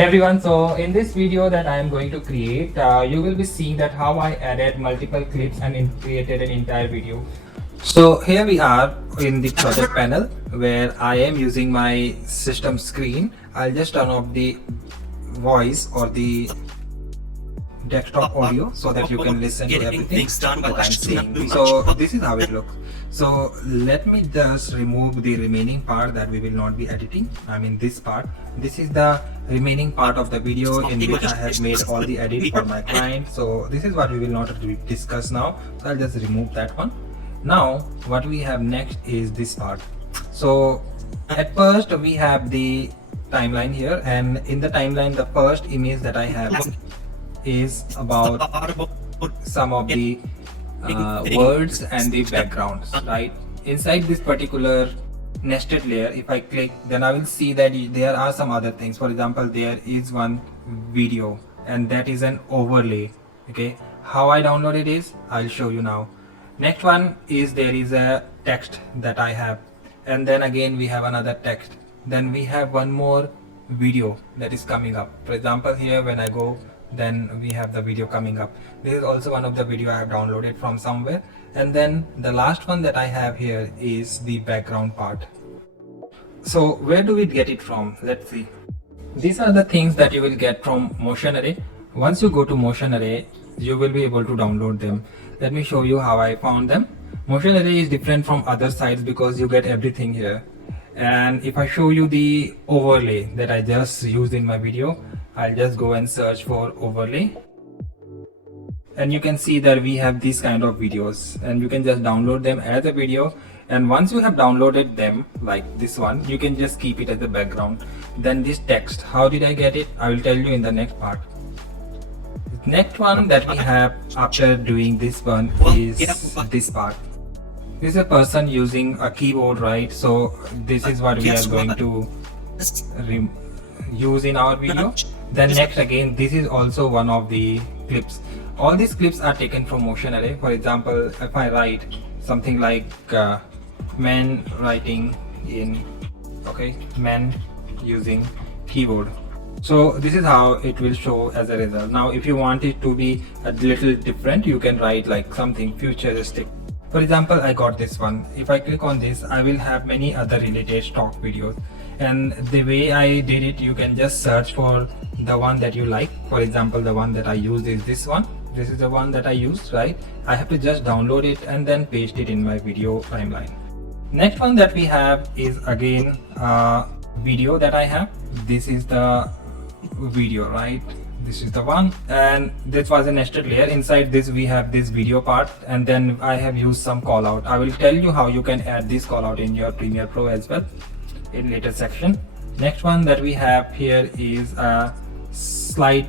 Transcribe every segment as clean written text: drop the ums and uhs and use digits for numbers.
Everyone, so in this video that I am going to create, you will be seeing that how I added multiple clips and created an entire video. So here we are in the project panel where I am using my system screen. I'll just turn off the voice or the desktop audio so that you can listen to everything that I'm saying. So this is how it looks. So let me just remove the remaining part that we will not be editing. I mean this part. This is the remaining part of the video in which I have made all the edits for my client. So this is what we will not discuss now. So I'll just remove that one. Now what we have next is this part. So at first we have the timeline here, and in the timeline the first image that I have is about some of the words and the backgrounds, right? Inside this particular nested layer, if I click, then I will see that there are some other things. For example, there is one video and that is an overlay. Okay, how I download it is I'll show you now. Next one is there is a text that I have, and then again we have another text, then we have one more video that is coming up. For example, here when I go, then we have the video coming up. This is also one of the video I have downloaded from somewhere, and then the last one that I have here is the background part. So where do we get it from? Let's see. These are the things that you will get from Motion Array. Once you go to Motion Array, you will be able to download them. Let me show you how I found them. Motion Array is different from other sites because you get everything here. And if I show you the overlay that I just used in my video, I'll just go and search for overlay, and you can see that we have these kind of videos, and you can just download them as a video. And once you have downloaded them like this one, you can just keep it as the background. Then this text, how did I get it? I will tell you in the next part. The next one that we have after doing this one is this part. This is a person using a keyboard, right? So this is what we are going to use in our video. Then next, again, this is also one of the clips. All these clips are taken from Motion Array. For example, if I write something like men writing in, okay, men using keyboard. So this is how it will show as a result. Now if you want it to be a little different, you can write like something futuristic. For example, I got this one. If I click on this, I will have many other related stock videos. And the way I did it, you can just search for the one that you like. For example, the one that I used is this one. This is the one that I used, right? I have to just download it and then paste it in my video timeline. Next one that we have is again a video that I have. This is the video, right? This is the one, and this was a nested layer. Inside this we have this video part, and then I have used some call out. I will tell you how you can add this call out in your Premiere Pro as well in later section. Next one that we have here is a slight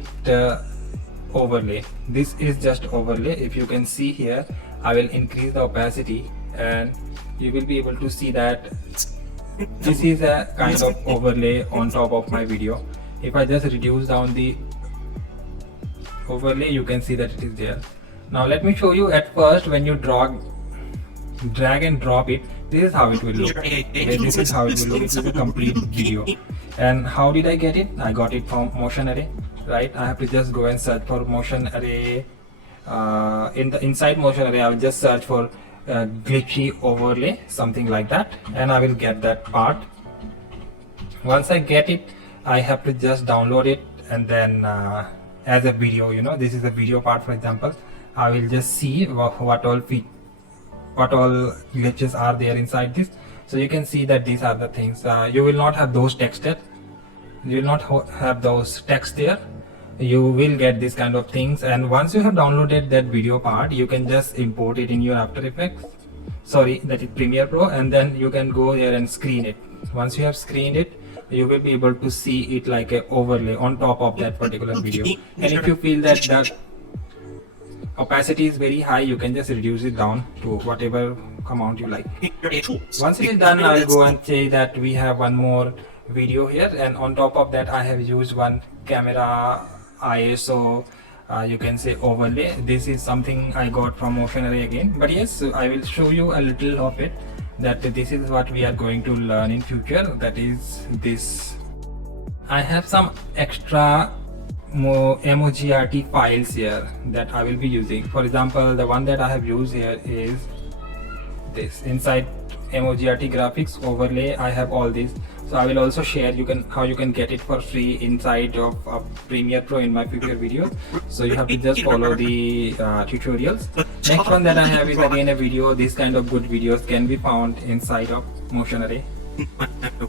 overlay. This is just overlay. If you can see here, I will increase the opacity and you will be able to see that this is a kind of overlay on top of my video. If I just reduce down the overlay, you can see that it is there. Now let me show you at first when you drag and drop it, this is how it will look. Okay, this is how it will look. It is a complete video. And how did I get it? I got it from Motion Array, right? I have to just go and search for Motion Array. Inside Motion Array, I will just search for glitchy overlay, something like that, and I will get that part. Once I get it, I have to just download it, and then as a video, you know, this is a video part. For example, I will just see what all glitches are there inside this. So you can see that these are the things. You will not have those texted. You will not have those text there. You will get this kind of things. And once you have downloaded that video part, you can just import it in your After Effects. Sorry, that is Premiere Pro, and then you can go here and screen it. Once you have screened it, you will be able to see it like a overlay on top of that particular video. And if you feel that the opacity is very high, you can just reduce it down to whatever amount you like. Once it is done, I will go and say that we have one more video here, and on top of that I have used one camera ISO, you can say overlay. This is something I got from Motion Array again, but yes, I will show you a little of it, that this is what we are going to learn in future. That is this I have some extra emojrt files here that I will be using. For example, the one that I have used here is this. Inside emojrt graphics overlay, I have all these. So I will also share how you can get it for free inside of Premiere Pro in my future videos. So you have to just follow the tutorials. Next one that I have is again a video. This kind of good videos can be found inside of Motion Array.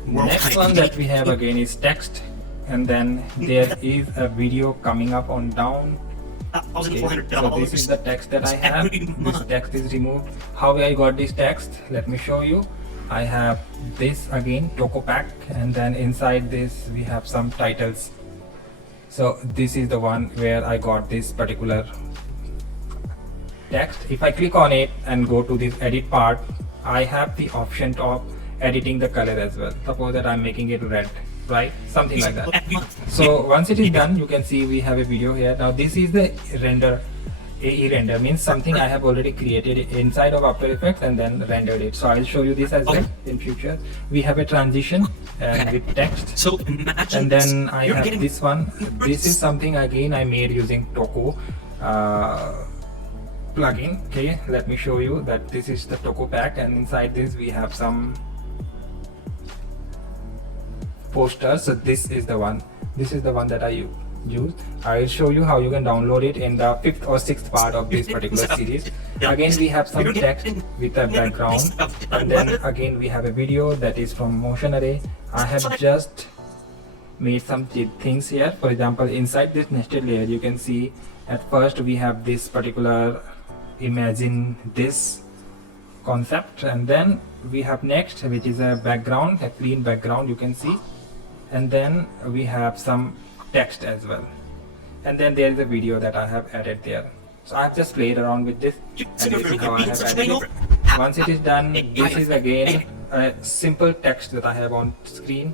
Next one that we have again is text, and then there is a video coming up on down. Okay, so this is the text that I have. This text is removed. How I got this text, let me show you. I have this again, Toco Pack, and then inside this we have some titles. So this is the one where I got this particular text. If I click on it and go to this edit part, I have the option of editing the color as well. Suppose that I'm making it red, right? Something like that. So once it is done, you can see we have a video here. Now this is the render. AE render means something I have already created inside of After Effects and then rendered it. So I'll show you this as well in future. We have a transition with text. So imagine, and then I have this one. This is something again I made using Toco plugin. Okay, let me show you that this is the Toco Pack, and inside this we have some posters. So this is the one. This is the one that I use. I'll show you how you can download it in the 5th or 6th part of this particular series. Again, we have some text with a background, and then again we have a video that is from Motion Array. I have just made some things here. For example, inside this nested layer, you can see at first we have this particular imagine this concept, and then we have next, which is a background, a clean background you can see, and then we have some text as well, and then there is a video that I have added there. So I have just played around with this, and this is how I have added it. Once it is done, this is again a simple text that I have on screen,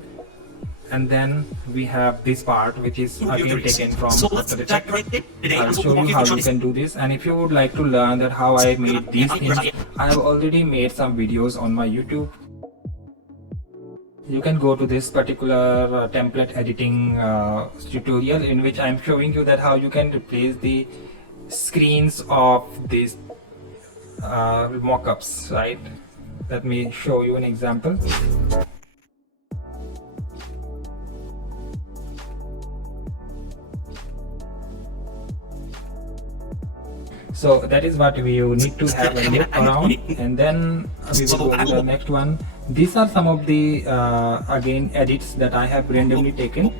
and then we have this part which is again taken from After Effects. I'll show you how you can do this, and if you would like to learn that how I made these things, I have already made some videos on my YouTube. You can go to this particular template editing tutorial in which I'm showing you that how you can replace the screens of these mockups, right? Let me show you an example. So that is what we need to have a look around, and then we will go to the next one. These are some of the again edits that I have randomly taken.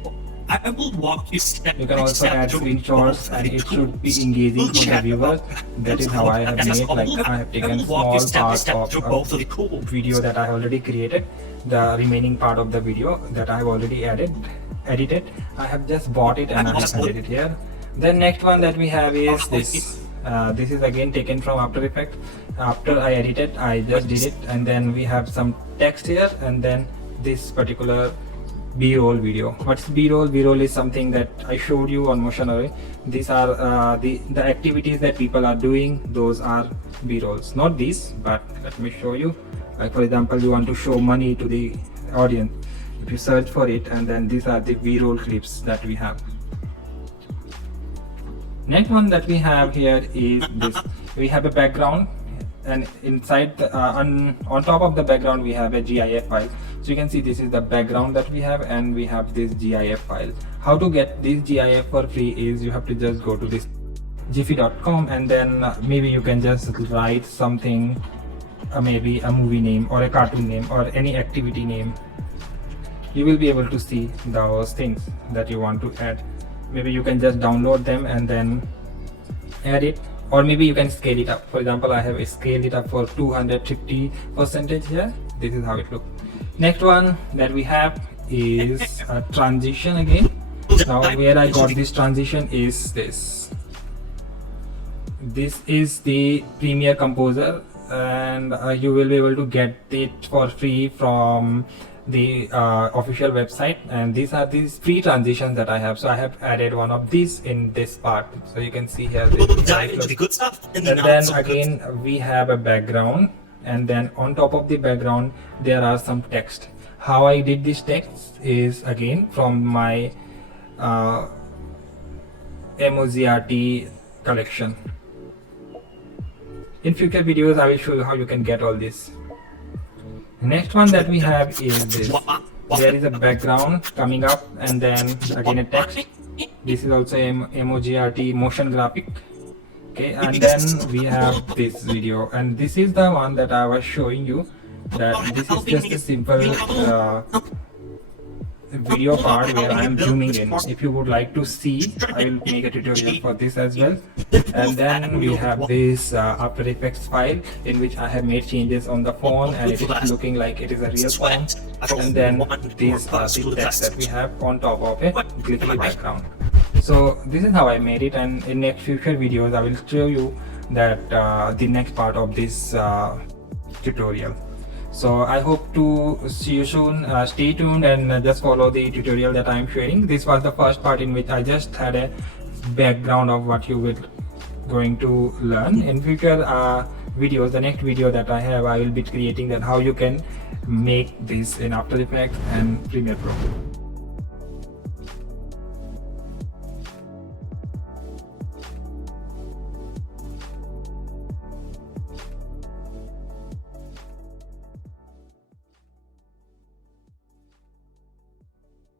I will walk you step You can also add screenshots, and it should be engaging for the viewers. That is how I have made, like I have taken small part of a video that I have already created. The remaining part of the video that I have already edited, I have just bought it and I have added it here. Then next one that we have is this. This is again taken from After Effects. After I edited, I just did it, and then we have some text here, and then this particular B-roll video. What's B-roll? B-roll is something that I showed you on Motion Array. These are the activities that people are doing. Those are B-rolls, not these, but let me show you. Like for example, you want to show money to the audience. If you search for it, and then these are the B-roll clips that we have. Next one that we have here is this. We have a background, and inside the, on top of the background we have a GIF file. So you can see this is the background that we have, and we have this GIF file. How to get this GIF for free is you have to just go to this Giphys.com, and then maybe you can just write something, maybe a movie name or a cartoon name or any activity name. You will be able to see those things that you want to add. Maybe you can just download them and then add it, or maybe you can scale it up. For example, I have scaled it up for 250% here. This is how it looks. Next one that we have is a transition again. Now where I got this transition is this. This is the Premiere Composer, and you will be able to get it for free from the official website, and these are these free transitions that I have. So I have added one of these in this part, so you can see here we'll dive into the good stuff and then again we have a background, and then on top of the background there are some text. how I did this text is again from my MOZRT collection. In future videos I will show you how you can get all this. The next one that we have is this. There is a background coming up and then again a text. This is also MOZRT motion graphic. Okay, and then we have this video, and this is the one that I was showing you, that this is just a simple video part where I am zooming in. If you would like to see, I will make a tutorial for this as well. And then we have this After Effects file in which I have made changes on the phone and it is looking like it is a real phone. And then this the text that we have on top of a glitchy background. So this is how I made it, and in next future videos I will show you that the next part of this tutorial. So I hope to see you soon. Stay tuned and just follow the tutorial that I am sharing. This was the first part in which I just had a background of what you will going to learn. In future videos, the next video that I have, I will be creating that how you can make this in After Effects and Premiere Pro.